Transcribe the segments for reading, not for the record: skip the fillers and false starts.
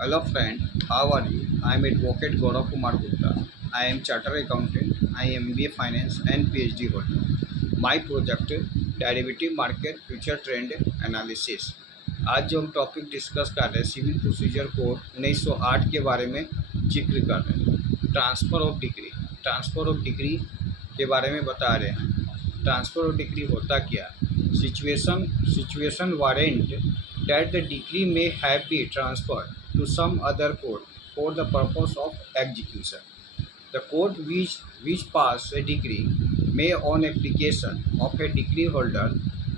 Hello friend, how are you? I am Advocate Gaurav Kumar Gupta. I am Chartered Accountant. I am MBA Finance and PhD holder. My project Derivative Market Future Trend Analysis. आज जो हम topic discuss कर रहे हैं civil procedure code 1908 के बारे में जिक्र कर रहे हैं। ट्रांसफ़र ऑफ डिग्री के बारे में बता रहे हैं। ट्रांसफ़र ऑफ डिग्री होता क्या? Situation warrant that the decree may have been transferred to some other court for the purpose of execution. The court which pass a decree may, on application of a decree holder,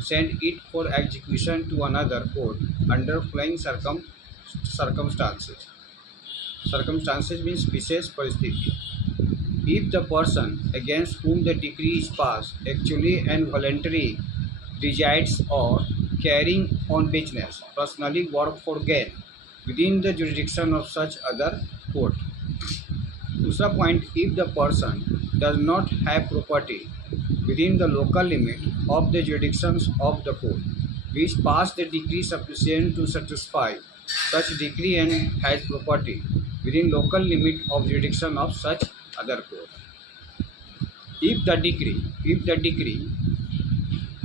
send it for execution to another court under following circumstances. Circumstances means विशेष परिस्थिति. If the person against whom the decree is passed actually and voluntarily resides or carrying on business personally work for gain within the jurisdiction of such other court. दूसरा point, if the person does not have property within the local limit of the jurisdictions of the court which passed the decree sufficient to satisfy such decree and has property within local limit of jurisdiction of such other court. If the decree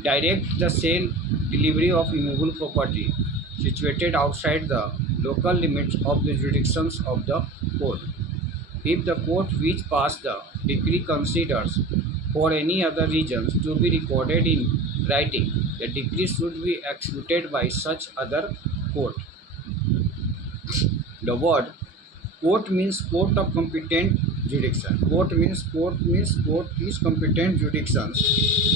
direct the sale delivery of immovable property situated outside the local limits of the jurisdictions of the court. If the court which passed the decree considers for any other reasons to be recorded in writing, the decree should be executed by such other court. The word court means court of competent jurisdiction. Court is competent jurisdictions.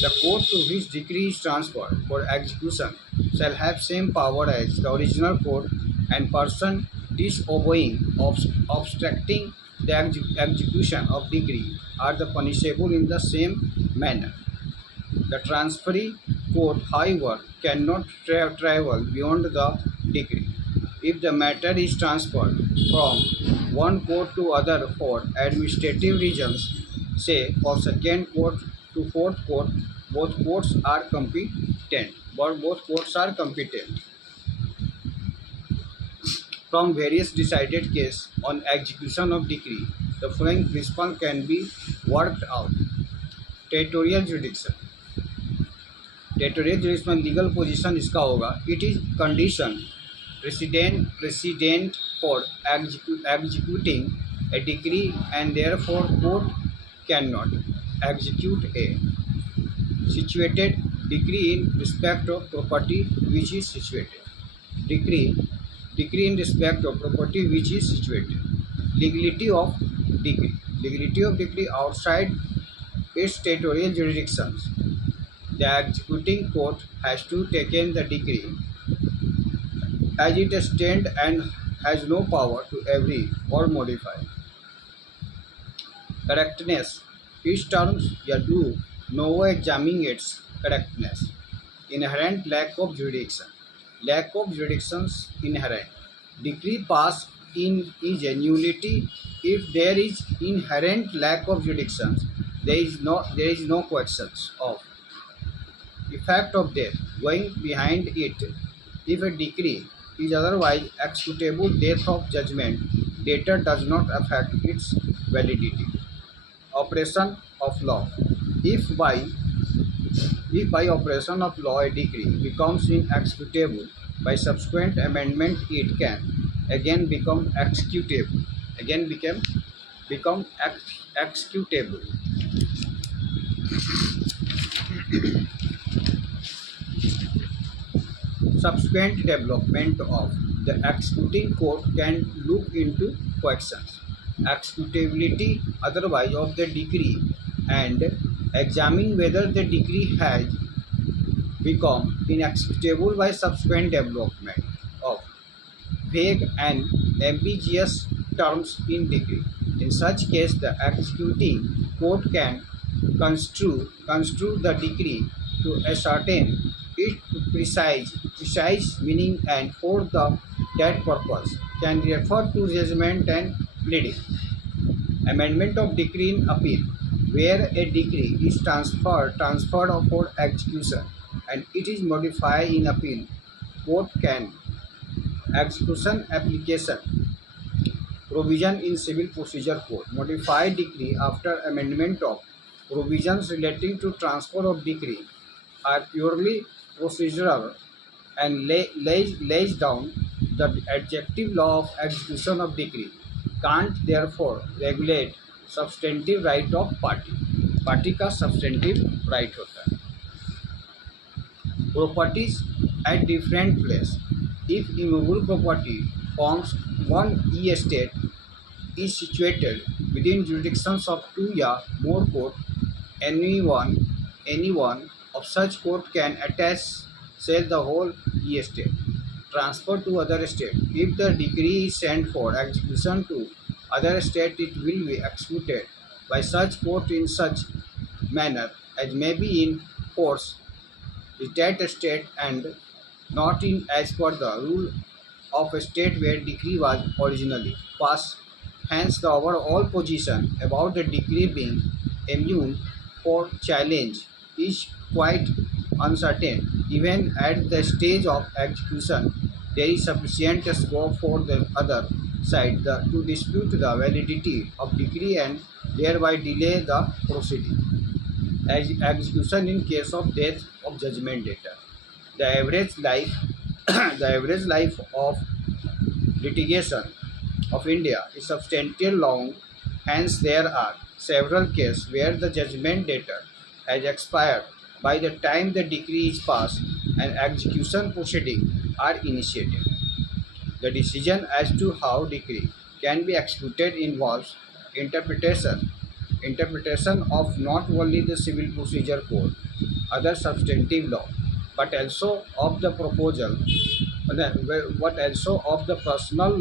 The court to which decree is transferred for execution shall have same power as the original court, and person disobeying, obstructing the execution of decree are the punishable in the same manner. The transferee court, however, cannot travel beyond the decree. If the matter is transferred from one court to other for administrative reasons, say for second court to fourth court, both courts are competent. Both courts are competent. From various decided case on execution of decree, the following principle can be worked out. Territorial jurisdiction. Territorial jurisdiction में legal position इसका होगा, it is condition president for executing A degree and therefore court can not execute A situated decree in respect of property which is situated. Decree in respect of property which is situated. Legality of decree outside its territorial jurisdictions. The executing court has to taken the decree as it stands and has no power to vary or modify. Correctness. Its terms या do no examining its correctness. Inherent lack of jurisdiction. Lack of jurisdictions inherent. Decree passed in is a nullity if there is inherent lack of jurisdictions. There is no questions of effect of death going behind it. If a decree is otherwise executable, death of judgment debtor does not affect its validity. Operation of law. If by operation of law a decree becomes inexecutable by subsequent amendment, it can again become executable. Become executable. Subsequent development of the executing court can look into questions. Executability otherwise of the decree and examine whether the decree has become inexecutable by subsequent development of vague and ambiguous terms in decree. In such case, the executing court can construe the decree to ascertain its precise meaning, and for that purpose can refer to judgment and pleading. Amendment of decree in appeal. Where a decree is transferred for execution and it is modified in appeal, court can execution application provision in Civil Procedure Code. Modified decree after amendment of provisions relating to transfer of decree are purely procedural and lays down the adjective law of execution of decree can't therefore regulate substantive right of party. Party का substantive right होता है. Properties at different place. If immovable property forms one estate is situated within jurisdictions of two or more court, anyone of such court can attach sell the whole estate, transfer to other state. If the decree is sent for execution to other state, it will be executed by such court in such manner as may be in force is that a state and not in as per the rule of a state where decree was originally passed. Hence, the overall position about the decree being immune for challenge is quite uncertain. Even at the stage of execution, there is sufficient scope for the other side to dispute the validity of decree and thereby delay the proceeding. Execution in case of death of judgment debtor. The average life, the average life of litigation of India is substantially long. Hence, there are several cases where the judgment debtor has expired by the time the decree is passed and execution proceedings are initiated. The decision as to how decree can be executed involves interpretation interpretation of not only the Civil Procedure Code, other substantive law, but also of the proposal, but also of the personal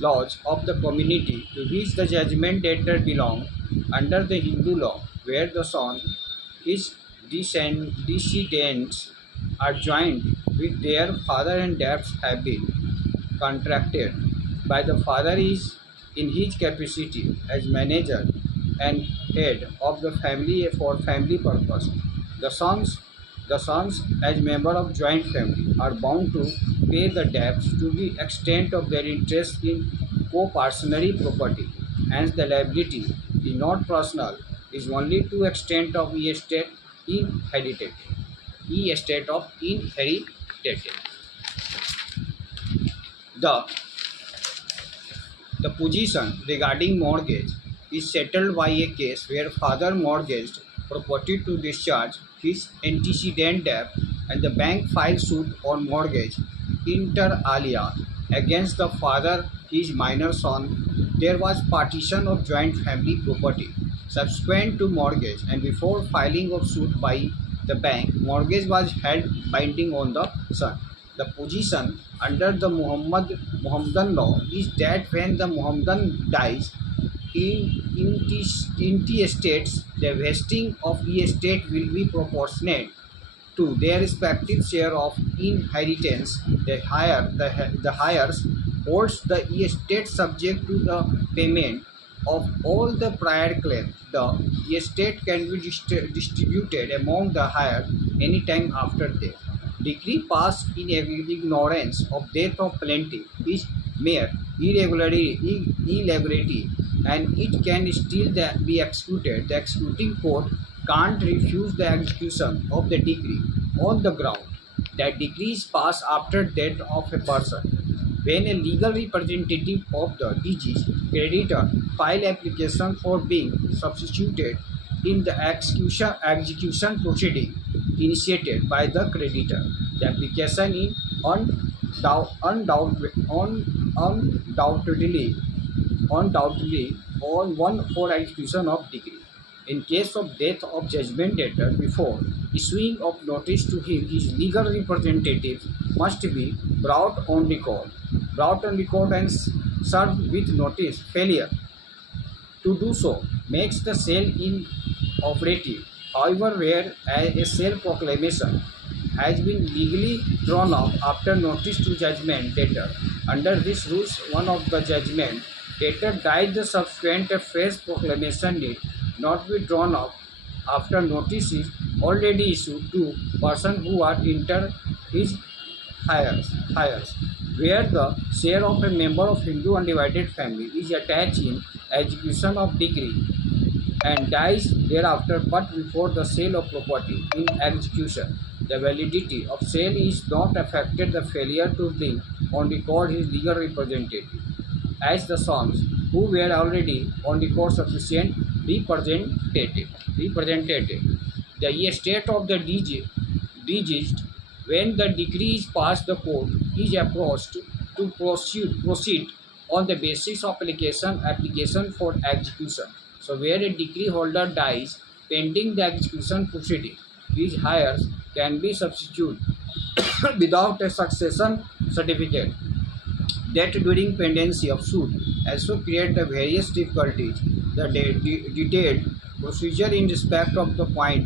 laws of the community to which the judgment debtor belong under the Hindu law, where the son, his descendants are joined with their father and debts have been contracted by the father is in his capacity as manager and head of the family for family purpose. The sons, the sons as member of joint family are bound to pay the debts to the extent of their interest in co-partnership property. Hence, the liability is not personal, is only to extent of estate inherited. Estate of inherited. The The position regarding mortgage is settled by a case where father mortgaged property to discharge his antecedent debt and the bank filed suit on mortgage inter alia against the father his minor son. There was partition of joint family property. Subsequent to mortgage and before filing of suit by the bank, mortgage was held binding on the son. The position under the Muhammadan law is that when the Muhammadan dies, in the estates, the vesting of the estate will be proportionate to their respective share of inheritance. The heirs holds the estate subject to the payment of all the prior claims. The estate can be distributed among the heirs anytime after death. Decree passed in ignorance of death of plaintiff is mere irregularity and it can still be executed. The executing court can't refuse the execution of the decree on the ground that decree is passed after death of a person. When a legal representative of the deceased creditor file application for being substituted in the execution proceeding initiated by the creditor, the application is undoubtedly on one for execution of decree. In case of death of judgment debtor before issuing of notice to him, his legal representative must be brought on record and served with notice. Failure to do so makes the sale inoperative. However, where a sale proclamation has been legally drawn up after notice to judgment debtor, under these rules, one of the judgment debtor died, the subsequent fresh proclamation need not be drawn up after notice is already issued to person who are inter his hires. where the share of a member of Hindu undivided family is attached in execution of decree and dies thereafter but before the sale of property in execution. The validity of sale is not affected the failure to bring on record his legal representative, as the sons who were already on record sufficient representative. representative. The estate of the deceased, when the decree is passed, the court is approached to proceed on the basis of application for execution. So, where a decree holder dies pending the execution proceeding, his heirs can be substituted without a succession certificate that during pendency of suit also create the various difficulties. The detailed procedure in respect of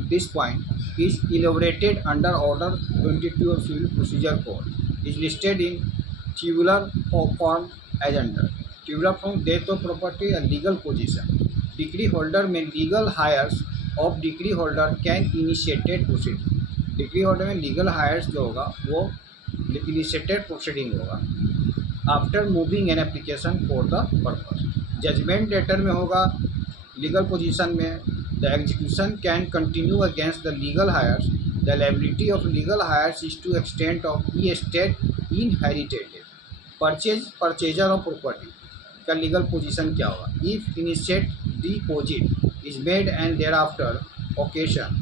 this point is elaborated under Order 22 of Civil Procedure Code. Is listed in tubular form as under. Tubular form death of property and legal position. Decree holder में legal hires of decree holder can initiated proceeding. Degree holder में legal heirs जो होगा वो initiated proceeding होगा after moving an application for the purpose. Judgment letter में होगा legal position में the execution can continue against the legal heirs. The liability of legal heirs is to extent of estate inherited. Purchaser of property का legal position क्या होगा. If initiate deposit is made and thereafter occasion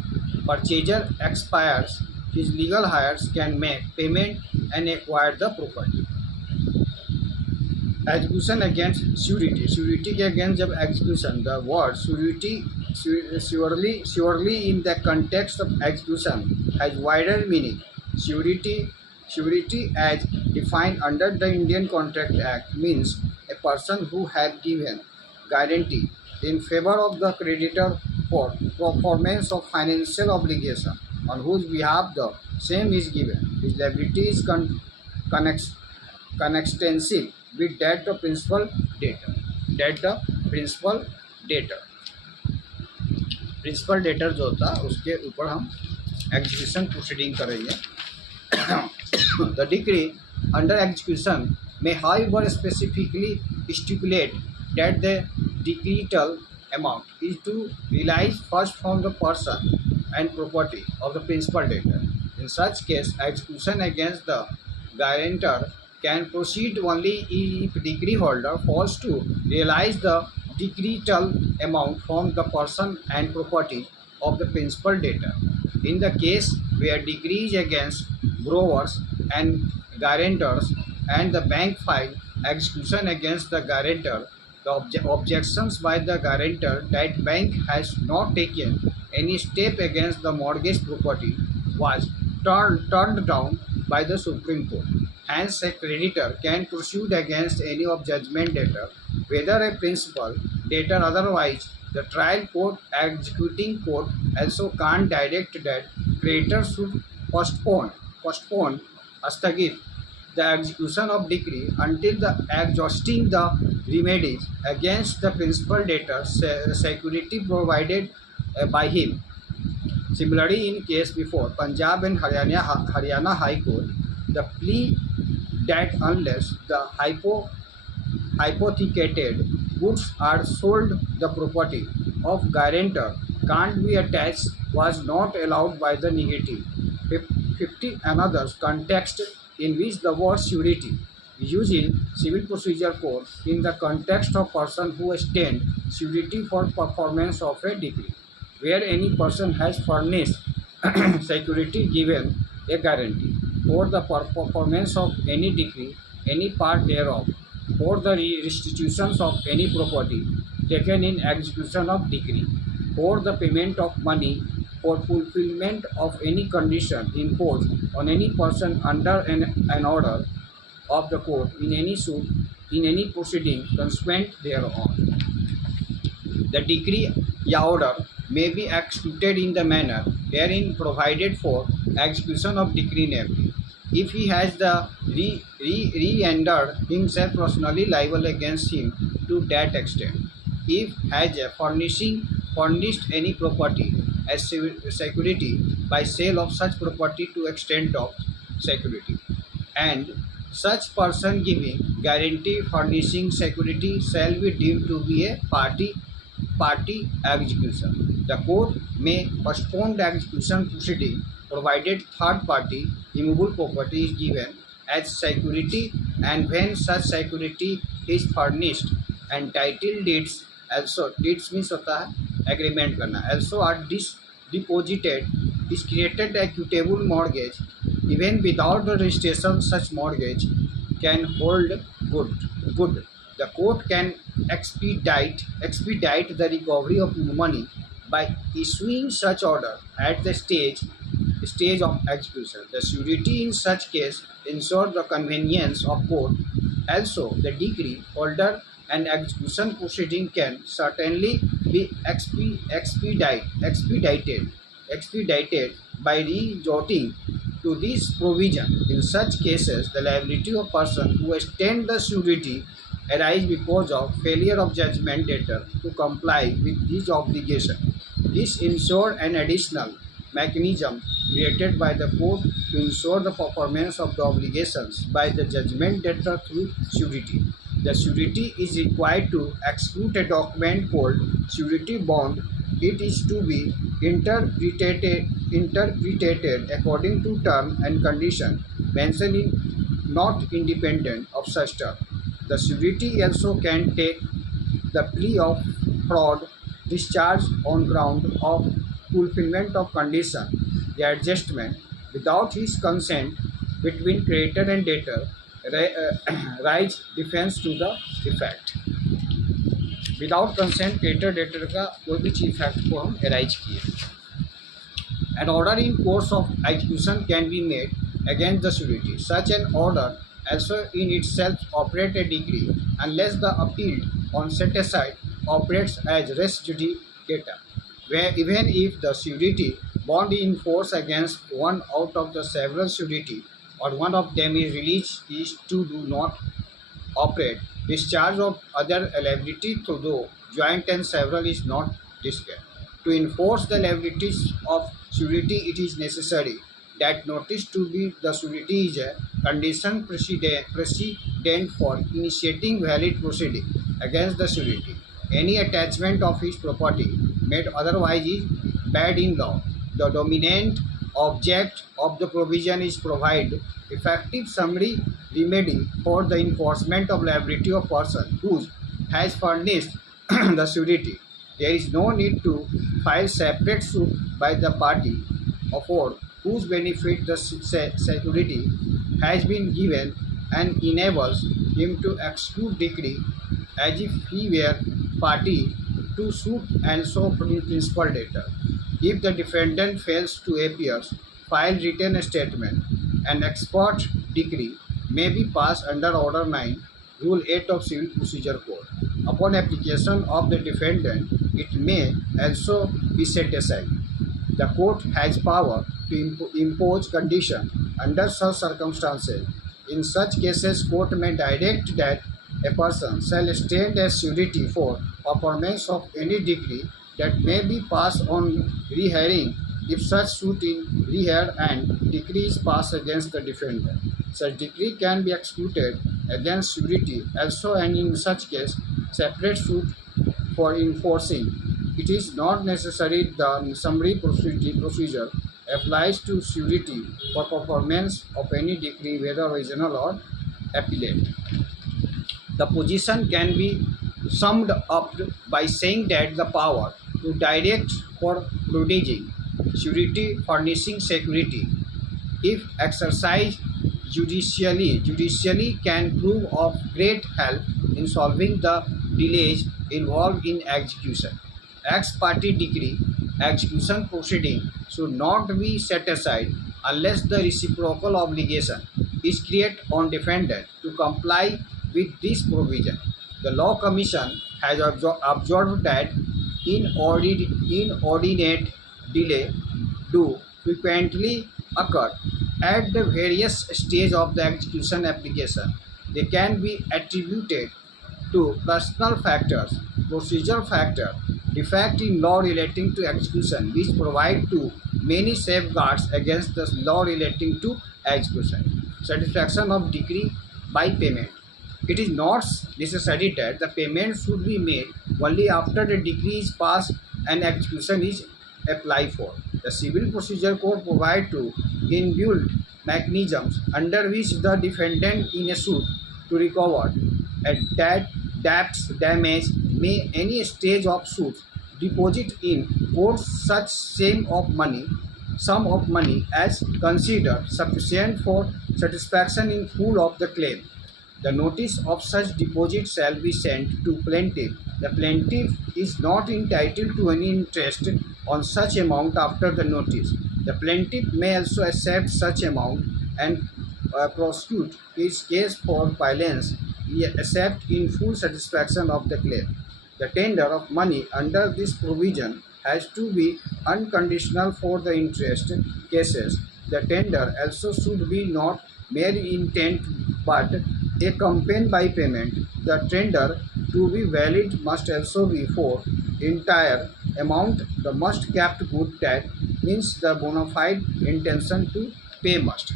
purchaser expires, his legal heirs can make payment and acquire the property. Execution against surety. Surety के against जब execution, the word surety surely in the context of execution has wider meaning. Surety as defined under the Indian Contract Act means a person who has given guarantee in favor of the creditor for performance of financial obligation on whose behalf the same is given. His liability is connex- coextensive with that the principal debtor. That the principal debtor. Principal debtor जो होता है उसके ऊपर हम execution proceeding करेंगे. The decree under execution may however specifically stipulate that the decretal amount is to realize first from the person and property of the principal debtor. In such case, execution against the guarantor can proceed only if decree holder falls to realize the decretal amount from the person and property of the principal debtor. In the case where decree is against growers and guarantors and the bank file execution against the guarantor, the objections by the guarantor that bank has not taken any step against the mortgage property was turned down by the Supreme Court. Hence, a creditor can proceed against any of judgment debtor, whether a principal debtor otherwise. The trial court executing court also can't direct that creditor should postpone स्थगित the execution of decree until the exhausting the remedies against the principal debtor security provided by him. Similarly, in case before Punjab and Haryana High Court, the plea that unless the hypothecated goods are sold, the property of guarantor can't be attached was not allowed by the negative. 50 another context in which the word surety is used in civil procedure code in the context of person who stand surety for performance of a decree, where any person has furnished security given a guarantee for the performance of any decree, any part thereof, for the restitutions of any property taken in execution of decree, for the payment of money, for fulfillment of any condition imposed on any person under an order of the court in any suit, in any proceeding consequent thereon. The decree या order may be executed in the manner herein provided for execution of decree, namely, if he has the re-rendered himself personally liable against him to that extent, if has furnished any property as security by sale of such property to extent of security, and Such person giving guarantee furnishing security shall be deemed to be a party execution. The court may postpone the execution proceeding provided third party immovable property is given as security, and when such security is furnished and title deeds also deeds means होता है agreement करना also are deposited is created equitable mortgage even without the registration such mortgage can hold good good. The court can expedite the recovery of money by issuing such order at the stage of execution. The surety in such case ensures the convenience of court. Also, the decree holder and execution proceeding can certainly be expedited by resorting to this provision. In such cases, the liability of person who extend the surety arise because of failure of judgment debtor to comply with this obligation. This ensure an additional mechanism created by the court to ensure the performance of the obligations by the judgment debtor through surety. The surety is required to execute a document called surety bond. It is to be interpreted according to term and condition mentioned in not independent of such term. The surety also can take the plea of fraud discharge on ground of fulfillment of condition, the adjustment without his consent between creditor and debtor, rise defense to the effect. Without consent creditor debtor का कोई भी चीज fact को हम arise किए. An order in course of execution can be made against the surety. Such an order also in itself operates a decree unless the appealed on set aside operates as res judicata, where even if the surety bond in force against one out of the several surety or one of them is released is to do not operate. Discharge of other liability to the joint and several is not discrete. To enforce the liabilities of surety, it is necessary that notice to be the surety is a condition precedent for initiating valid proceeding against the surety. Any attachment of his property made otherwise is bad in law. The dominant object of the provision is provide effective summary remedy for the enforcement of liability of person who has furnished the surety. There is no need to file separate suit by the party for whose benefit the security has been given and enables him to execute decree as if he were party to suit and so principal debtor. If the defendant fails to appear, file written statement, an expert decree may be passed under Order 9, Rule 8 of Civil Procedure Code. Upon application of the defendant, it may also be set aside. The court has power to impose condition under such circumstances. In such cases, court may direct that a person shall stand as surety for performance of any decree that may be passed on rehearing if such suit in reheard and decree is passed against the defendant. Such decree can be executed against surety also, and in such case separate suit for enforcing. It is not necessary the summary procedure applies to surety for performance of any decree whether original or appellate. The position can be summed up by saying that the power to direct for protecting surety furnishing security, if exercised judicially can prove of great help in solving the delays involved in execution. Ex parte decree execution proceeding should not be set aside unless the reciprocal obligation is created on defendant to comply with this provision. The Law Commission has observed that inordinate delay do frequently occur at the various stages of the execution application. They can be attributed to personal factors, procedural factor, defect in law relating to execution, which provide too many safeguards against the law relating to execution. satisfaction of decree by payment. It is not necessary that the payment should be made only after the decree is passed and execution is applied for. The Civil Procedure Code provides two inbuilt mechanisms under which the defendant in a suit to recover at that debts damage may any stage of suit deposit in court such sum of money as considered sufficient for satisfaction in full of the claim. The notice of such deposit shall be sent to plaintiff. The plaintiff is not entitled to any interest on such amount after the notice. The plaintiff may also accept such amount and prosecute his case for violence, except in full satisfaction of the claim. The tender of money under this provision has to be unconditional for the interest cases. The tender also should be not mere intent but accompanied by payment. The tender to be valid must also be for entire amount. The must kept good that means the bona fide intention to pay must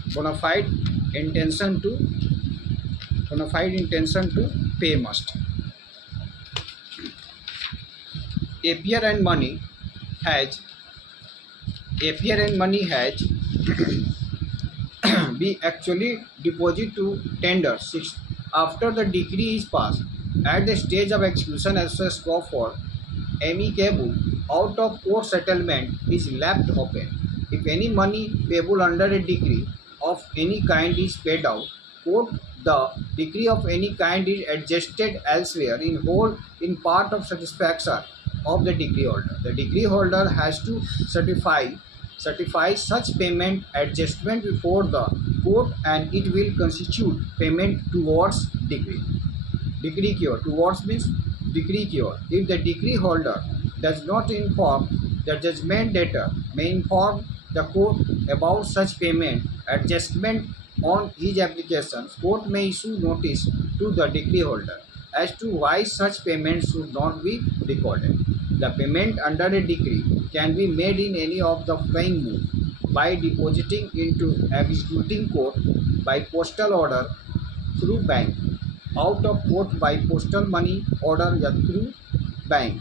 appear and money has be actually deposit to tender six after the decree is passed. At the stage of execution, also scope for amicable out of court settlement is left open. If any money payable under a decree of any kind is paid out, quote, the decree of any kind is adjusted elsewhere in whole in part of satisfaction of the decree holder. The decree holder has to certify such payment adjustment before the court and it will constitute payment towards decree. Decree cure. Towards means decree cure. If the decree holder does not inform the judgment debtor, may inform the court about such payment adjustment on his application. Court may issue notice to the decree holder as to why such payment should not be recorded. The payment under a decree can be made in any of the following mode: by depositing into executing court, by postal order, through bank, out of court by postal money order or through bank,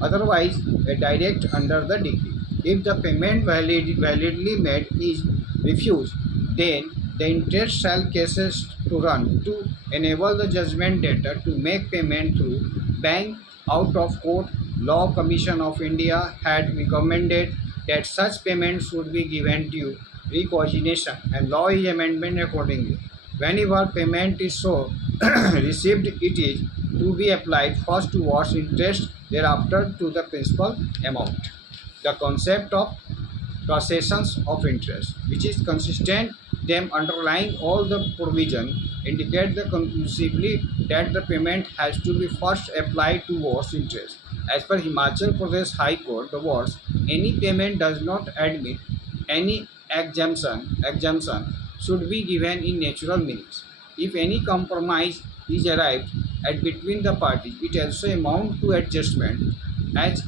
otherwise a direct under the decree. If the payment validly made is refused, then the interest shall cases to run to enable the judgment debtor to make payment through bank, out of court. Law Commission of India had recommended that such payment should be given due reconciliation and law is amendment accordingly. Whenever payment is so received, it is to be applied first towards interest, thereafter to the principal amount. The concept of cessations of interest, which is consistent, them underlying all the provision, indicate the conclusively that the payment has to be first applied towards interest. As per Himachal Pradesh High Court, the words any payment does not admit any exemption should be given in natural meanings. If any compromise is arrived at between the parties, it also amount to adjustment as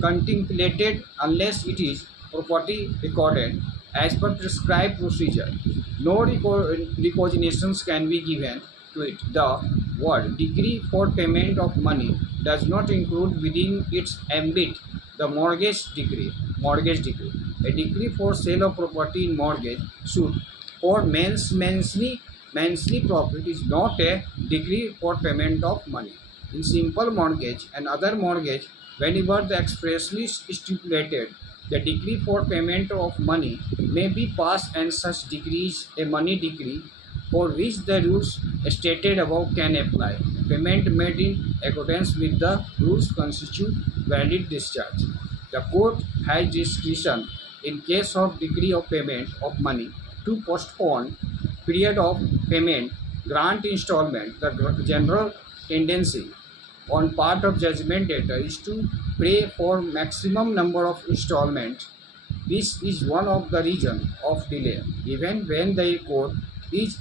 contemplated unless it is property recorded as per prescribed procedure. No recognitions can be given to it. The word decree for payment of money does not include within its ambit the mortgage decree. A decree for sale of property in mortgage suit for monthly profit is not a decree for payment of money. In simple mortgage and other mortgage, whenever the expressly stipulated the decree for payment of money may be passed and such decree is a money decree for which the rules stated above can apply. Payment made in accordance with the rules constitute valid discharge. The court has discretion in case of decree of payment of money to postpone period of payment, grant installment. The general tendency on part of judgment debtor is to pay for maximum number of installments. This is one of the reasons of delay. Even when the court is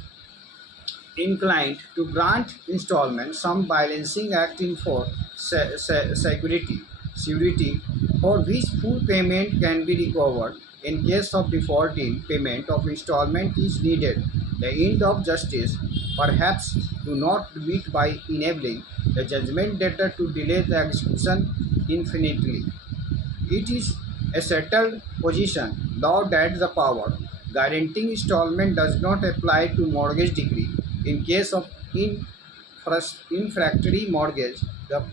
inclined to grant installment, some balancing acting for security for which full payment can be recovered in case of default in payment of installment is needed. The end of justice perhaps do not meet by enabling the judgment debtor to delay the execution infinitely. It is a settled position law that the power guaranteeing installment does not apply to mortgage decree. In case of infractory mortgage, the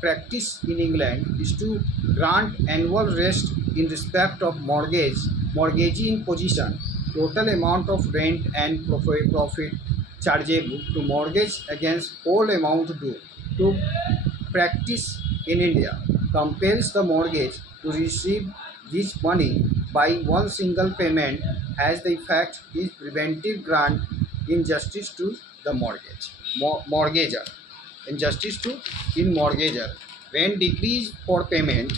practice in England is to grant annual rest in respect of mortgagee in possession, total amount of rent and profit chargeable to mortgage against whole amount due. To practice in India compels the mortgage to receive this money by one single payment has the effect is preventive grant injustice to the mortgager. Injustice to in mortgager. When decrees for payment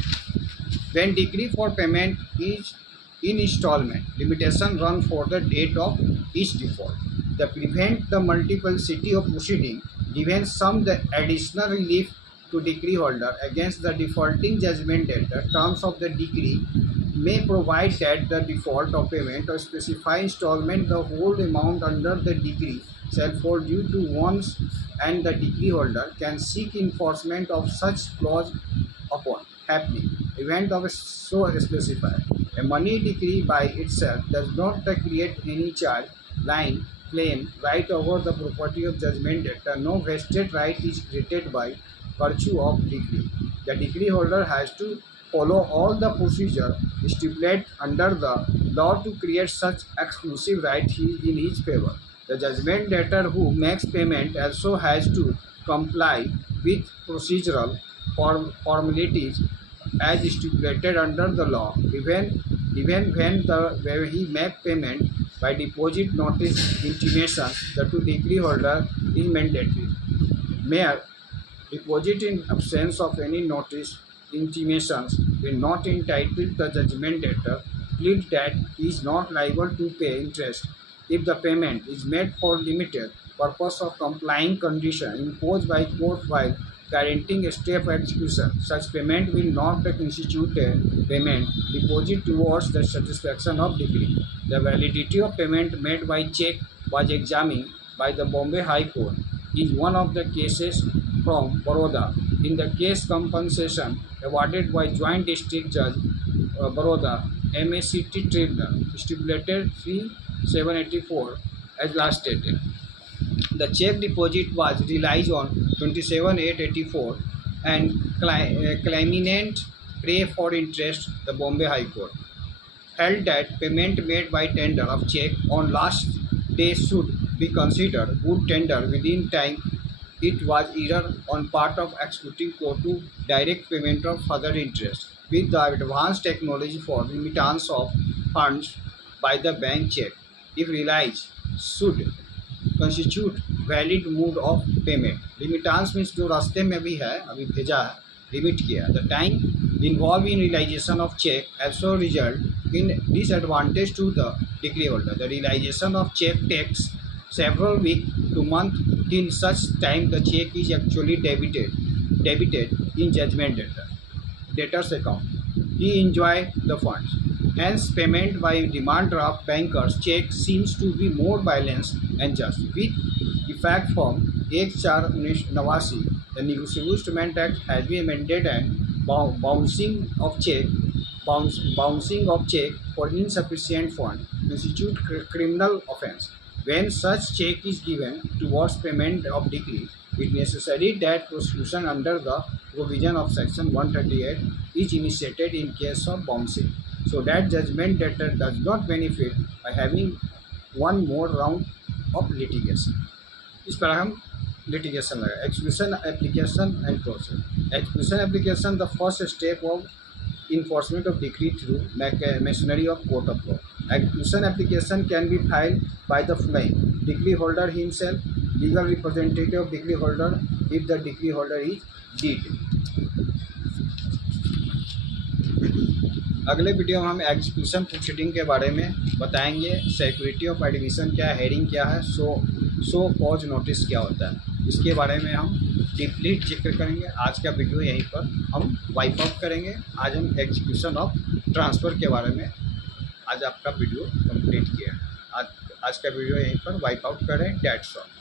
when decree for payment is in installment, limitation run for the date of each default. The prevent the multiplicity of proceeding, given some the additional relief to decree holder against the defaulting judgment debtor. Terms of the decree may provide that the default of payment or specify installment the whole amount under the decree shall fall due to once, and the decree holder can seek enforcement of such clause upon happening event of so specified. A money decree by itself does not create any charge, line, claim, right over the property of judgment debtor. No vested right is created by virtue of decree. The decree holder has to follow all the procedure stipulated under the law to create such exclusive right in his favor. The judgment debtor who makes payment also has to comply with procedural formalities as stipulated under the law, even when he make payment by deposit notice intimation, the to decree holder is mandatory. Mayor deposit in absence of any notice intimations will not entitle the judgment debtor plead that he is not liable to pay interest if the payment is made for limited purpose of complying condition imposed by court while guaranteeing a stay of execution. Such payment will not constitute a payment deposit towards the satisfaction of decree. The validity of payment made by check was examined by the Bombay High Court is one of the cases from Baroda. In the case compensation awarded by Joint District Judge Baroda MACT Tribunal stipulated 3784 as last stated. The check deposit was realized on 27/8/84 and claimant pay for interest. The Bombay High Court held that payment made by tender of check on last day should be considered good tender within time. It was error on part of executing court to direct payment of further interest. With the advanced technology for remittance of funds by the bank check, if realized, should constitute valid mode of payment. Remittance means जो रास्ते में भी है अभी भेजा है remit किया. The time involved in realization of check also result in disadvantage to the decree holder. The realization of check takes several weeks to month. Till such time the check is actually debited in judgment debtor's account. He enjoy the funds. Hence, payment by demand draft bankers check seems to be more balanced and just. With effect from 1/4/1989, the Negotiable Instrument Act has been amended and bouncing of check for insufficient fund constitute criminal offence. When such check is given towards payment of decree, it is necessary that prosecution under the provision of Section 138 is initiated in case of bouncing, so that judgment debtor does not benefit by having one more round of litigation. इस पर हम litigation लगा. Execution application and process. Execution application, the first step of enforcement of decree through machinery of court of law. Execution application can be filed by the following: decree holder himself, legal representative of decree holder if the decree holder is dead. अगले video में हम execution proceeding के बारे में बताएंगे. Security of admission क्या है, hearing क्या है, सो कॉज नोटिस क्या होता है, इसके बारे में हम डीपली जिक्र करेंगे. आज का वीडियो यहीं पर हम वाइप आउट करेंगे. आज हम एग्जीक्यूशन ऑफ ट्रांसफ़र के बारे में आज आपका वीडियो कंप्लीट किया. आज आज का वीडियो यहीं पर वाइप आउट करें। That's all.